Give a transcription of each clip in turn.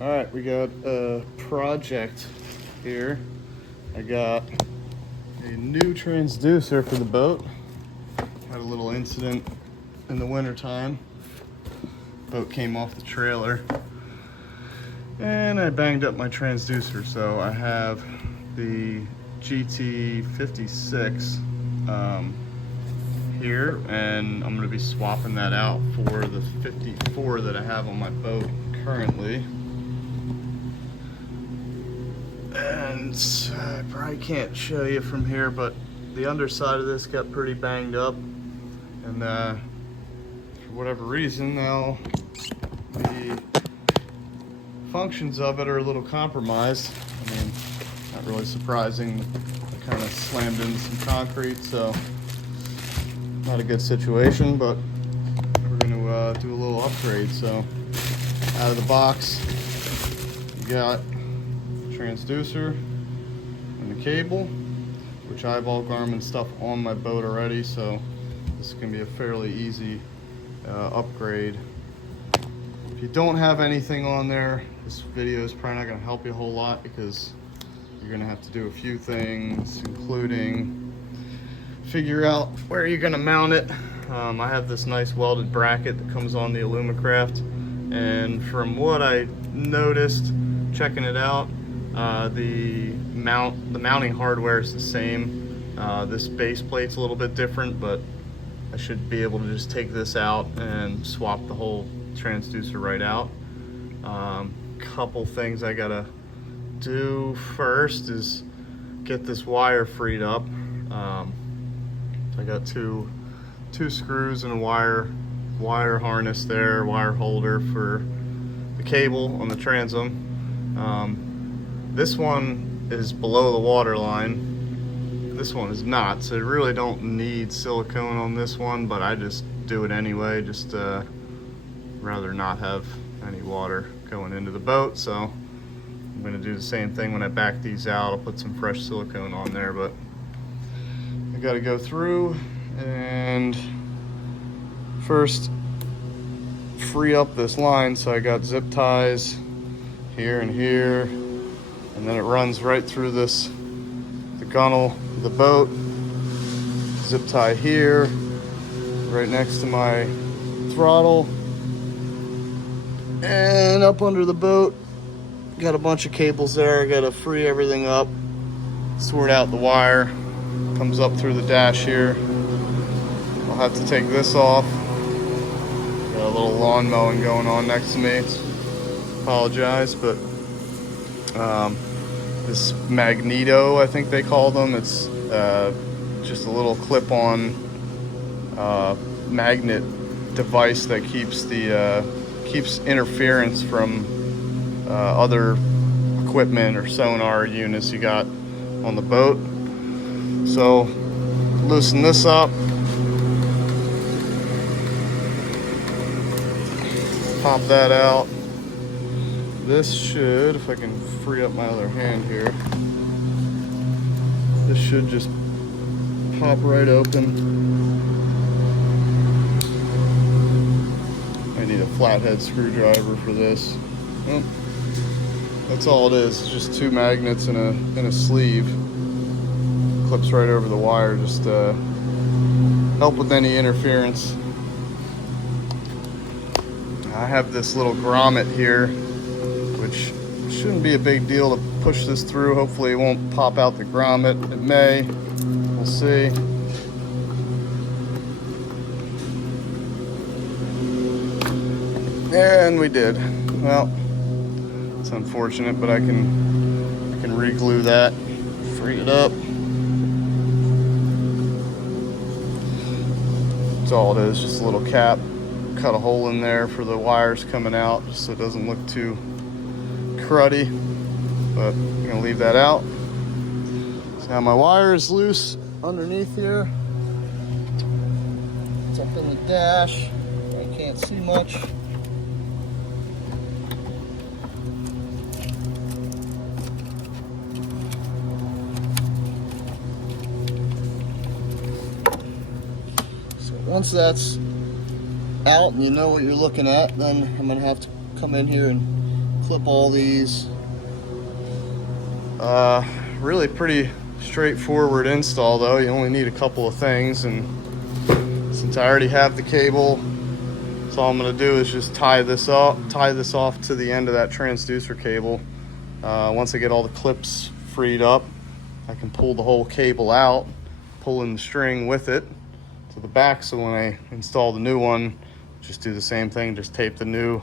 All right, we got a project here. I got a new transducer for the boat. Had a little incident in the wintertime. Boat came off the trailer and I banged up my transducer. So I have the GT56 here, and I'm going to be swapping that out for the 54 that I have on my boat currently. And I probably can't show you from here, but the underside of this got pretty banged up, and for whatever reason now the functions of it are a little compromised. I mean, not really surprising. I kind of slammed into some concrete, so not a good situation, but we're going to do a little upgrade. So out of the box, you got transducer and the cable, which I have all Garmin stuff on my boat already, so this is going to be a fairly easy upgrade. If you don't have anything on there, this video is probably not going to help you a whole lot, because you're going to have to do a few things, including figure out where you're going to mount it. I have this nice welded bracket that comes on the Alumacraft, and from what I noticed checking it out, the mounting hardware is the same. This base plate's a little bit different, but I should be able to just take this out and swap the whole transducer right out. Couple things I gotta do first is get this wire freed up. I got two screws and a wire harness there, wire holder for the cable on the transom. This one is below the water line. This one is not, so you really don't need silicone on this one, but I just do it anyway, just rather not have any water going into the boat. So I'm going to do the same thing when I back these out. I'll put some fresh silicone on there, but I got to go through and first free up this line. So I got zip ties here and here, and then it runs right through the gunnel of the boat. Zip tie here, right next to my throttle, and up under the boat. Got a bunch of cables there. I gotta free everything up, sort out the wire. Comes up through the dash here. I'll have to take this off. Got a little lawn mowing going on next to me. Apologize, but this magneto, I think they call them, it's just a little clip-on magnet device that keeps interference from other equipment or sonar units you got on the boat. So loosen this up, pop that out. This should, if I can free up my other hand here, this should just pop right open. I need a flathead screwdriver for this. Well, that's all it is. It's just two magnets and a sleeve. Clips right over the wire, just to help with any interference. I have this little grommet here, which shouldn't be a big deal to push this through. Hopefully it won't pop out the grommet. It may. We'll see. And we did. Well, it's unfortunate, but I can re-glue that, free it up. That's all it is, just a little cap. Cut a hole in there for the wires coming out, just so it doesn't look too cruddy. But I'm gonna leave that out. So now my wire is loose underneath here. It's up in the dash. I can't see much. Once that's out and you know what you're looking at, then I'm gonna have to come in here and clip all these. Really pretty straightforward install though. You only need a couple of things, and since I already have the cable, so all I'm going to do is just tie this off to the end of that transducer cable. Once I get all the clips freed up, I can pull the whole cable out, pull in the string with it to the back, so when I install the new one, just do the same thing, just tape the new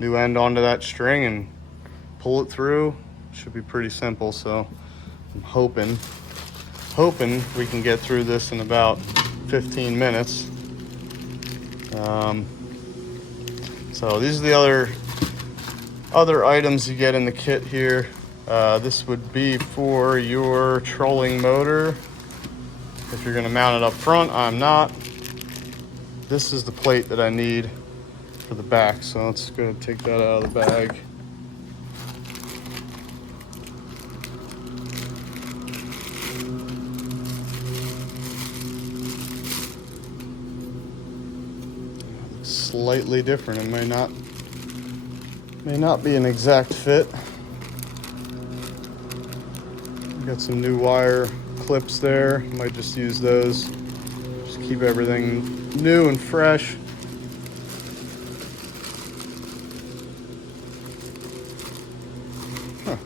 end onto that string and pull it through. Should be pretty simple. So I'm hoping we can get through this in about 15 minutes. So these are the other items you get in the kit here. This would be for your trolling motor. If you're going to mount it up front, I'm not. This is the plate that I need for the back, so let's go ahead and take that out of the bag. Slightly different. It may not be an exact fit. Got some new wire clips there. Might just use those. Just keep everything new and fresh. Huh. Am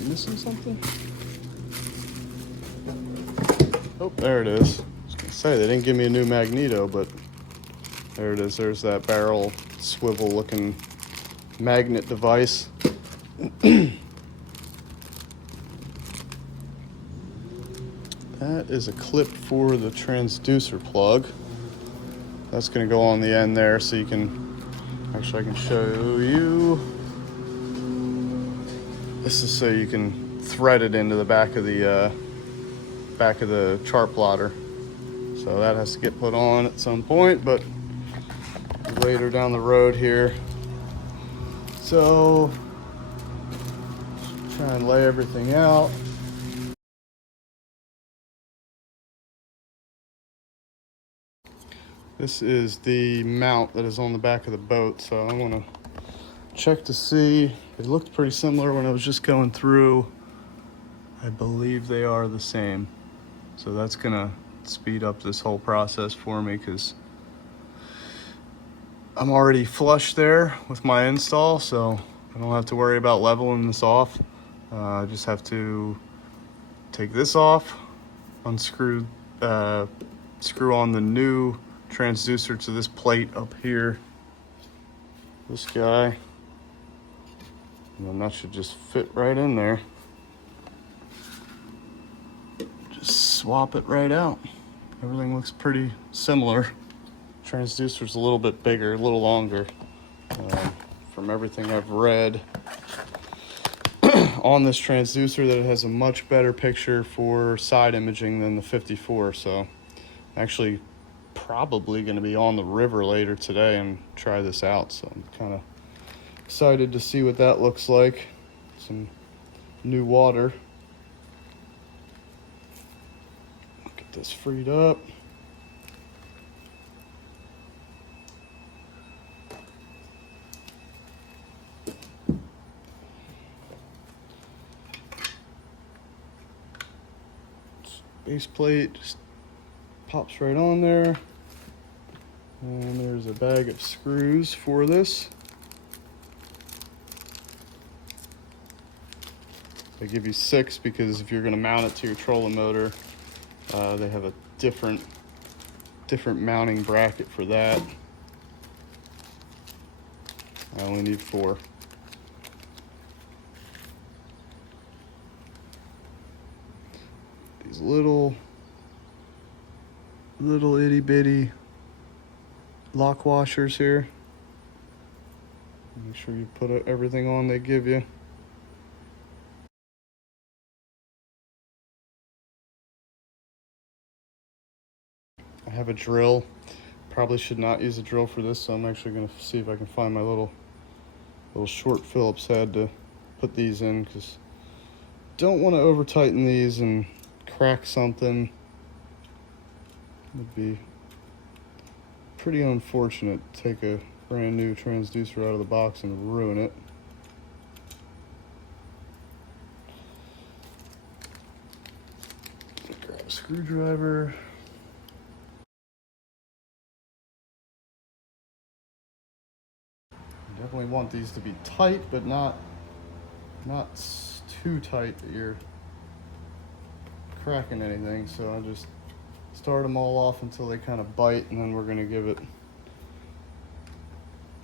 I missing something? Oh, there it is. I was gonna say they didn't give me a new magneto, but there it is. There's that barrel swivel looking magnet device. That is a clip for the transducer plug. That's going to go on the end there, so you can, actually I can show you. This is so you can thread it into the back of the chart plotter. So that has to get put on at some point, but later down the road here. So try and lay everything out. This is the mount that is on the back of the boat, so I want to check to see. It looked pretty similar when I was just going through. I believe they are the same, so that's gonna speed up this whole process for me, because I'm already flush there with my install, so I don't have to worry about leveling this off. I just have to take this off, unscrew, screw on the new transducer to this plate up here, this guy, and then that should just fit right in there. Just swap it right out. Everything looks pretty similar. Transducer's a little bit bigger, a little longer. From everything I've read on this transducer, that it has a much better picture for side imaging than the 54. So actually probably going to be on the river later today and try this out. So I'm kind of excited to see what that looks like. Some new water. Get this freed up. Base plate just pops right on there. And there's a bag of screws for this. They give you 6 because if you're going to mount it to your trolling motor, they have a different mounting bracket for that. I only need 4. These little itty bitty lock washers here. Make sure you put everything on they give you. I have a drill. Probably should not use a drill for this, so I'm actually going to see if I can find my little short Phillips head to put these in, because don't want to over tighten these and crack something. Would be pretty unfortunate to take a brand new transducer out of the box and ruin it. Grab a screwdriver. You definitely want these to be tight, but not too tight that you're cracking anything. So I just start them all off until they kind of bite, and then we're going to give it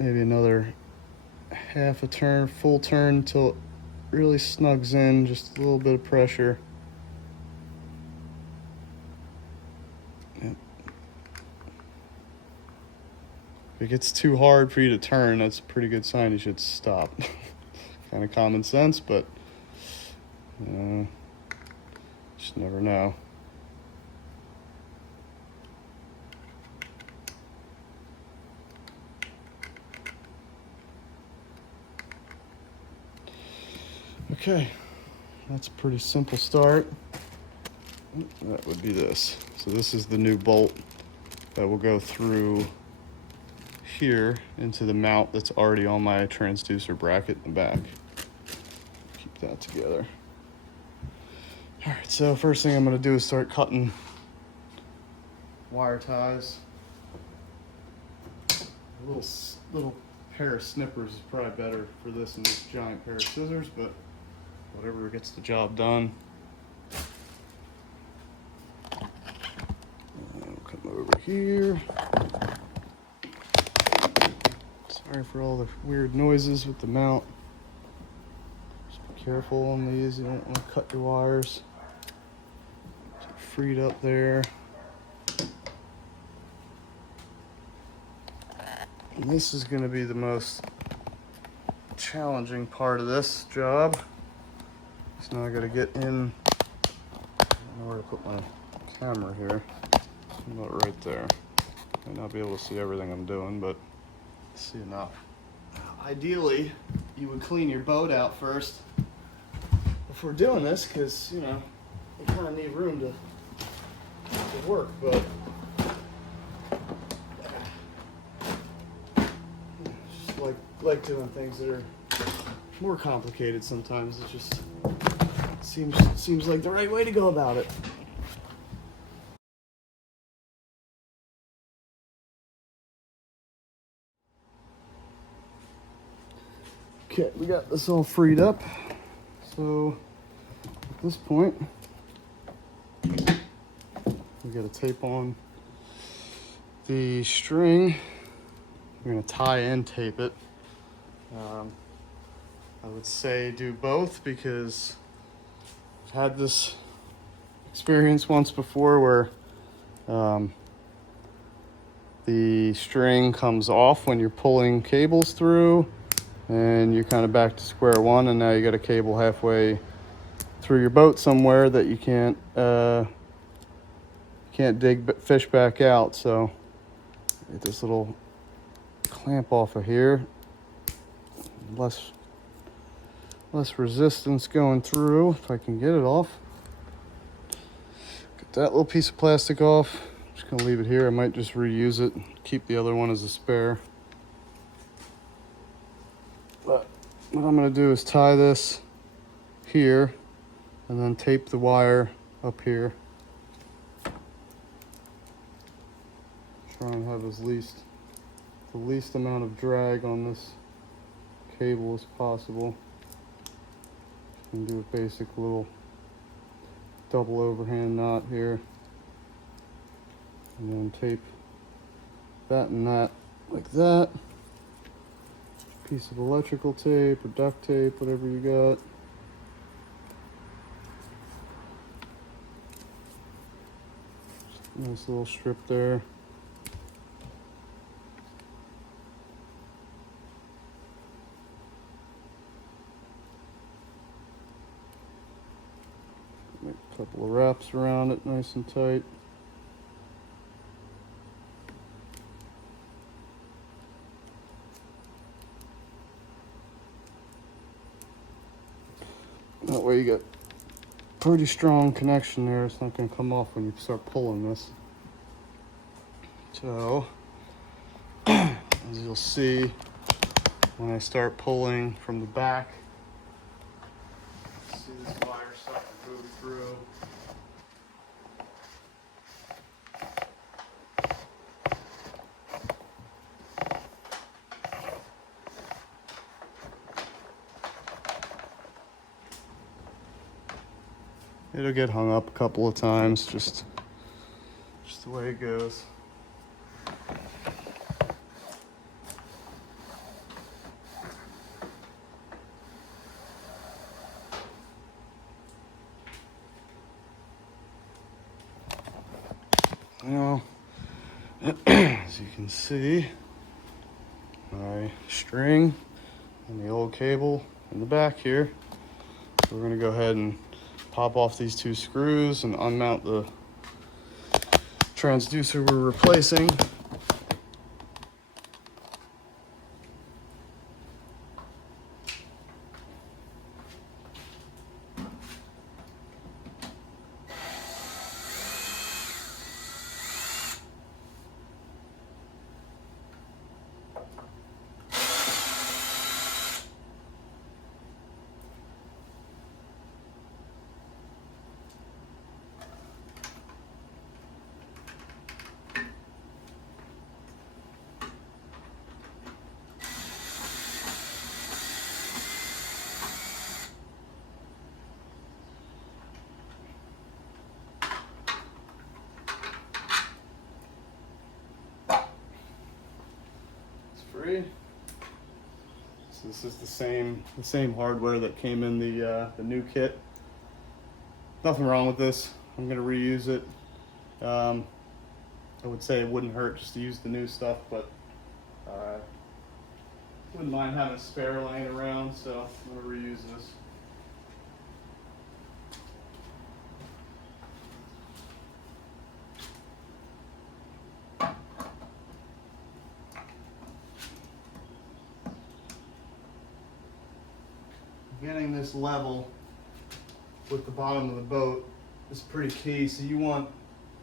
maybe another half a turn, full turn, until it really snugs in, just a little bit of pressure. Yep. If it gets too hard for you to turn, that's a pretty good sign you should stop. Kind of common sense, but just never know. Okay, that's a pretty simple start. That would be this. So this is the new bolt that will go through here into the mount that's already on my transducer bracket in the back. Keep that together. All right, so first thing I'm gonna do is start cutting wire ties. A little pair of snippers is probably better for this than this giant pair of scissors, but whatever gets the job done. Come over here. Sorry for all the weird noises with the mount. Just be careful on these. You don't want to cut your wires. Freed up there. And this is going to be the most challenging part of this job. So now I got to get in. I don't know where to put my camera here. About right there. Might not be able to see everything I'm doing, but see enough. Ideally, you would clean your boat out first before doing this, because you know you kind of need room to work. But just like doing things that are more complicated sometimes. It just seems like the right way to go about it. Okay, we got this all freed up. So at this point, we got to tape on the string. We're going to tie and tape it. I would say do both, because I've had this experience once before where the string comes off when you're pulling cables through, and you're kind of back to square one, and now you got a cable halfway through your boat somewhere that you can't dig fish back out. So get this little clamp off of here, less resistance going through, if I can get it off. Get that little piece of plastic off. Just gonna leave it here. I might just reuse it, keep the other one as a spare. But what I'm going to do is tie this here and then tape the wire up here. Try and have the least amount of drag on this cable as possible. And do a basic little double overhand knot here. And then tape that and that like that. Piece of electrical tape or duct tape, whatever you got. Nice little strip there. Make a couple of wraps around it, nice and tight. That way you get pretty strong connection there. It's not going to come off when you start pulling this. So As you'll see when I start pulling from the back, see this wire starting to move through. It'll get hung up a couple of times, just the way it goes. Now, as you can see, my string and the old cable in the back here. So we're gonna go ahead and pop off these two screws and unmount the transducer we're replacing. Free. So this is the same hardware that came in the new kit. Nothing wrong with this. I'm gonna reuse it. I would say it wouldn't hurt just to use the new stuff, but wouldn't mind having a spare laying around, so I'm gonna reuse this. Getting this level with the bottom of the boat is pretty key. So you want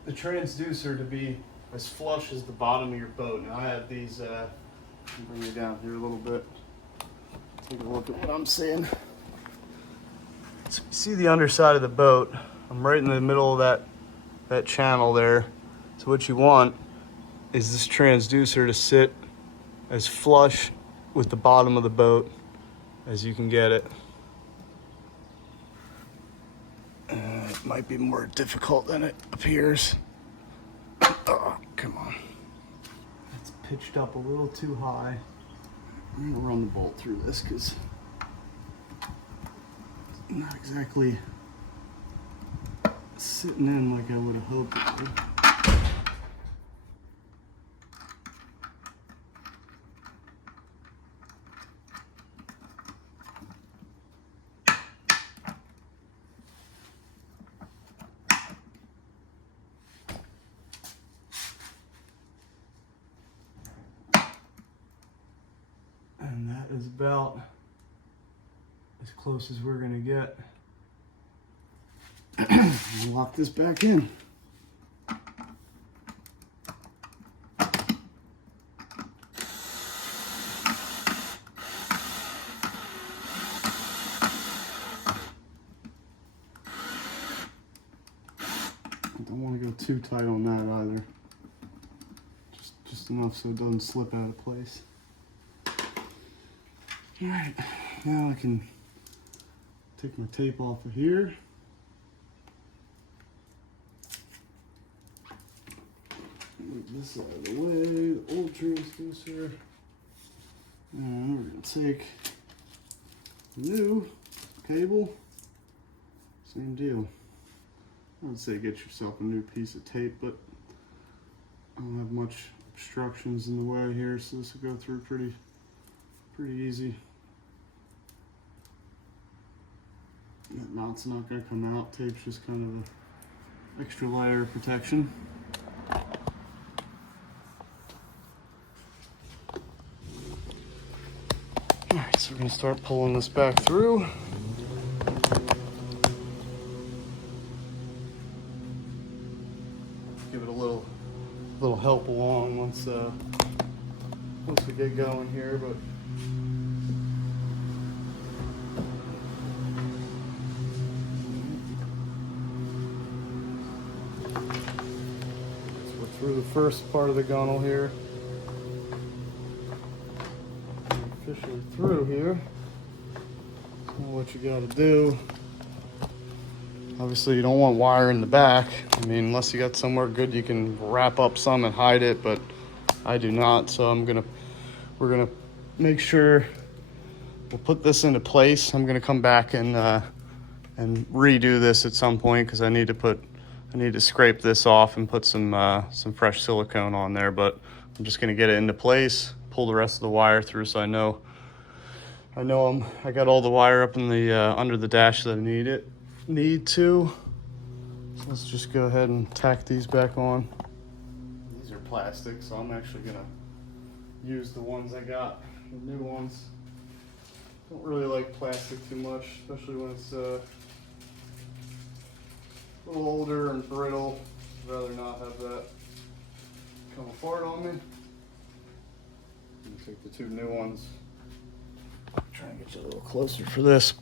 the transducer to be as flush as the bottom of your boat. Now I have these, bring it down here a little bit. Take a look at what I'm seeing. So you see the underside of the boat. I'm right in the middle of that channel there. So what you want is this transducer to sit as flush with the bottom of the boat as you can get it. It might be more difficult than it appears. Oh, come on. It's pitched up a little too high. I'm gonna run the bolt through this because it's not exactly sitting in like I would have hoped it would. And that is about as close as we're gonna get. Lock this back in. I don't want to go too tight on that either. Just enough so it doesn't slip out of place. All right, now I can take my tape off of here. Move this out of the way, the old transducer. And we're gonna take the new cable, same deal. I would say get yourself a new piece of tape, but I don't have much obstructions in the way here, so this will go through pretty easy. That knot's not going to come out. Tape's just kind of an extra layer of protection. Alright, so we're going to start pulling this back through. Give it a little help along once once we get going here, but so we're through the first part of the gunnel here. We're officially through here. So what you got to do, obviously you don't want wire in the back. I mean, unless you got somewhere good you can wrap up some and hide it, but I do not. So we're gonna make sure we'll put this into place. I'm gonna come back and redo this at some point because I need to scrape this off and put some fresh silicone on there. But I'm just gonna get it into place, pull the rest of the wire through so I know I got all the wire up in the under the dash that I need to. So let's just go ahead and tack these back on. These are plastic, so I'm actually gonna use the ones I got, the new ones. Don't really like plastic too much, especially when it's a little older and brittle. I'd rather not have that come apart on me. I'm gonna take the two new ones. Try and get you a little closer for this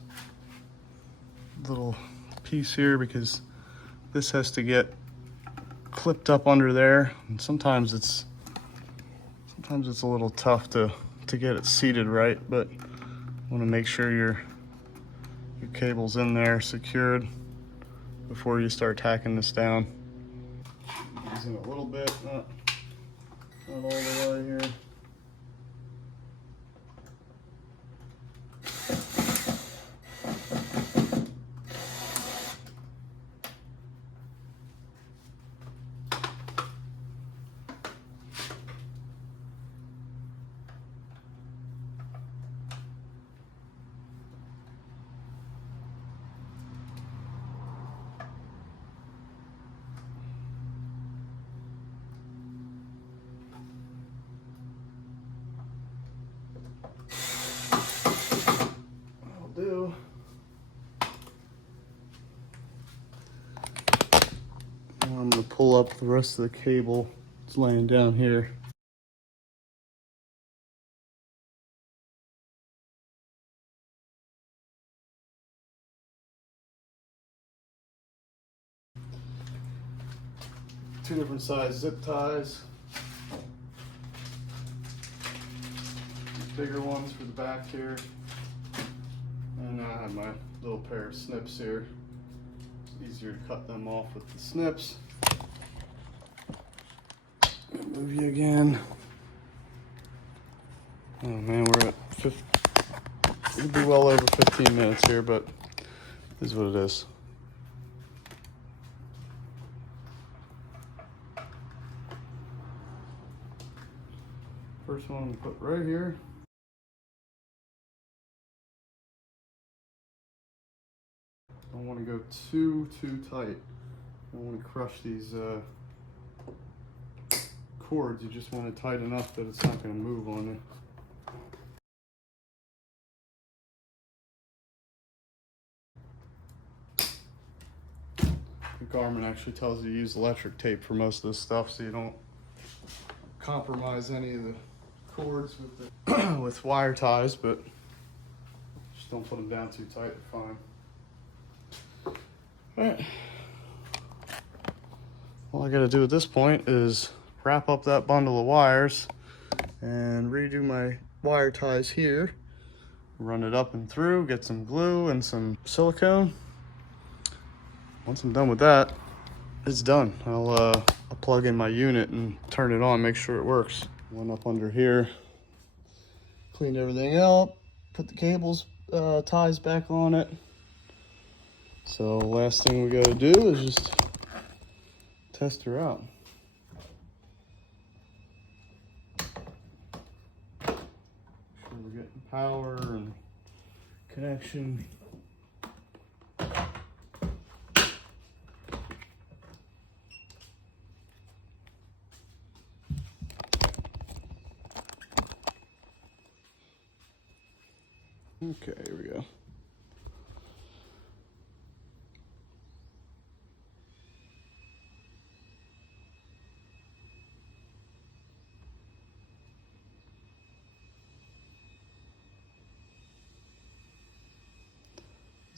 little piece here because this has to get clipped up under there, and sometimes it's a little tough to get it seated right, but you want to make sure your cable's in there secured before you start tacking this down. Using a little bit, not all the way here. Do. Now I'm going to pull up the rest of the cable. It's laying down here. Two different size zip ties. Bigger ones for the back here. And I have my little pair of snips here. It's easier to cut them off with the snips. Move you again. Oh man, we're at we'll be well over 15 minutes here, but this is what it is. First one I'm gonna put right here. Don't want to go too tight. I don't want to crush these cords. You just want it tight enough that it's not going to move on you. The Garmin actually tells you to use electric tape for most of this stuff, so you don't compromise any of the cords with the with wire ties, but just don't put them down too tight. Fine. All right. All I got to do at this point is wrap up that bundle of wires and redo my wire ties here. Run it up and through, get some glue and some silicone. Once I'm done with that, it's done. I'll plug in my unit and turn it on, make sure it works. One up under here, cleaned everything up, put the cables, ties back on it. So last thing we gotta do is just test her out. Make sure we're getting power and connection. Okay, here we go.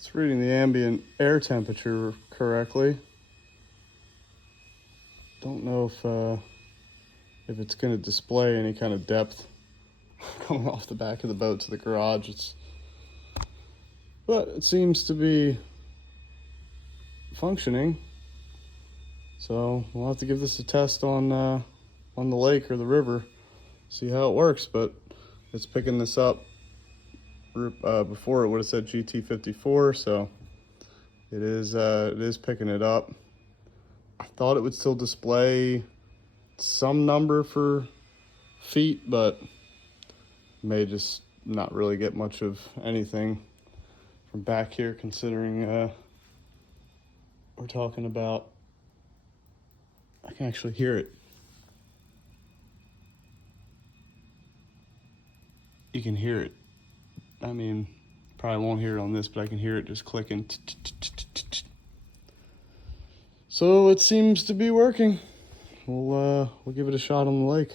It's reading the ambient air temperature correctly. Don't know if it's going to display any kind of depth coming off the back of the boat to the garage. But it seems to be functioning. So we'll have to give this a test on the lake or the river, see how it works. But it's picking this up. Before it would have said GT54, so it is picking it up. I thought it would still display some number for feet, but may just not really get much of anything from back here, considering we're talking about, I can actually hear it. You can hear it. I mean, probably won't hear it on this, but I can hear it just clicking. So it seems to be working. We'll give it a shot on the lake.